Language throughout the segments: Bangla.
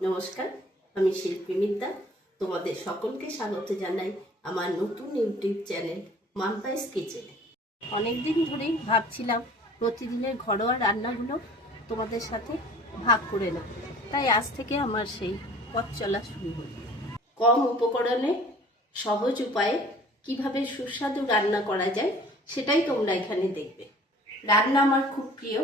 নমস্কার, আমি শিল্পী মিত্তা। তোমাদের সকলকে স্বাগত জানাই আমার নতুন ইউটিউব চ্যানেল মাম্পাইস কিচেনে। অনেকদিন ধরেই ভাবছিলাম প্রতিদিনের ঘরোয়া রান্নাগুলো তোমাদের সাথে ভাগ করে নেব, তাই আজ থেকে আমার সেই পথ চলা শুরু হলো। কম উপকরণে সহজ উপায়ে কিভাবে সুস্বাদু রান্না করা যায় সেটাই তোমরা এখানে দেখবে। রান্না আমার খুব প্রিয়,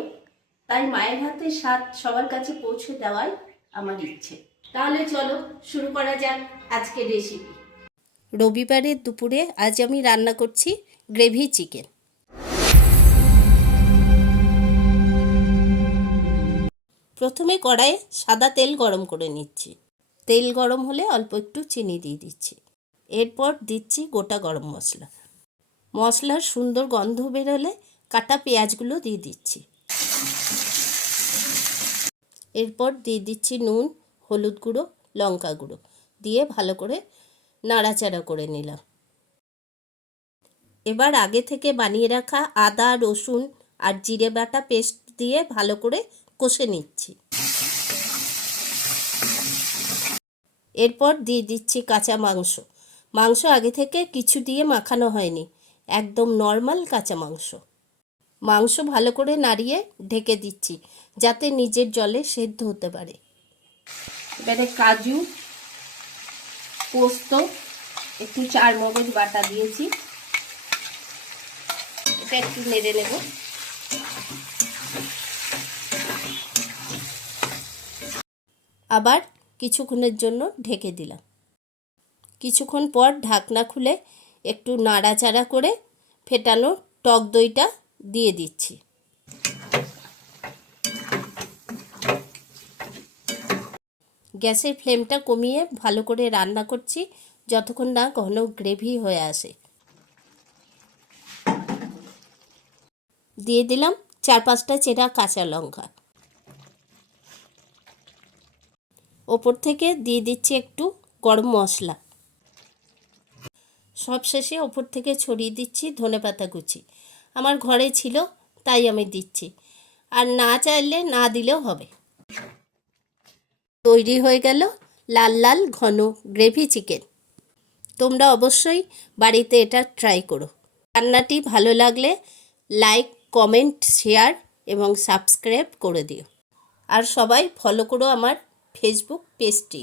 তাই মায়ের হাতের স্বাদ সবার কাছে পৌঁছে দেওয়াই আমার ইচ্ছে। তাহলে চলো শুরু করা যাক আজকের রেসিপি। রবিবারের দুপুরে আজ আমি রান্না করছি গ্রেভি চিকেন। প্রথমে কড়াইয়ে সাদা তেল গরম করে নিচ্ছি। তেল গরম হলে অল্প একটু চিনি দিয়ে দিচ্ছি। এরপর দিচ্ছি গোটা গরম মশলা। মশলার সুন্দর গন্ধ বেরোলে কাটা পেঁয়াজগুলো দিয়ে দিচ্ছি। এরপর দিয়ে দিচ্ছি নুন, হলুদ গুঁড়ো, লঙ্কা গুঁড়ো দিয়ে ভালো করে নাড়াচাড়া করে নিলাম। এবার আগে থেকে বানিয়ে রাখা আদা, রসুন আর জিরে বাটা পেস্ট দিয়ে ভালো করে কষে নিচ্ছি। এরপর দিয়ে দিচ্ছি কাঁচা মাংস। মাংস আগে থেকে কিছু দিয়ে মাখানো হয়নি, একদম নর্মাল কাঁচা মাংস। মাংস ভালো করে নাড়িয়ে ঢেকে দিচ্ছি যাতে নিজের জলে সেদ্ধ হতে পারে। এবারে কাজু, পোস্ত, একটু চারমগজ বাটা দিয়েছি, এটা একটু নেড়ে নেব। আবার কিছুক্ষণের জন্য ঢেকে দিলাম। কিছুক্ষণ পর ঢাকনা খুলে একটু নাড়াচাড়া করে ফেটানো টক দইটা দিয়ে দিচ্ছি। গ্যাসের ফ্লেমটা কমিয়ে ভালো করে রান্না করছি যতক্ষণ না ঘন গ্রেভি হয়ে আসে। দিয়ে দিলাম 4-5টা চেরা কাঁচা লঙ্কা। ওপর থেকে দিয়ে দিচ্ছি একটু গরম মশলা। সবশেষে ওপর থেকে ছড়িয়ে দিচ্ছি ধনেপাতা কুচি। আমার ঘরে ছিল তাই আমি দিচ্ছি, আর না চাইলে না দিলেও হবে। তৈরি হয়ে গেল লাল লাল ঘন গ্রেভি চিকেন। তোমরা অবশ্যই বাড়িতে এটা ট্রাই করো। রান্নাটি ভালো লাগলে লাইক, কমেন্ট, শেয়ার এবং সাবস্ক্রাইব করে দিও। আর সবাই ফলো করো আমার ফেসবুক পেজটি।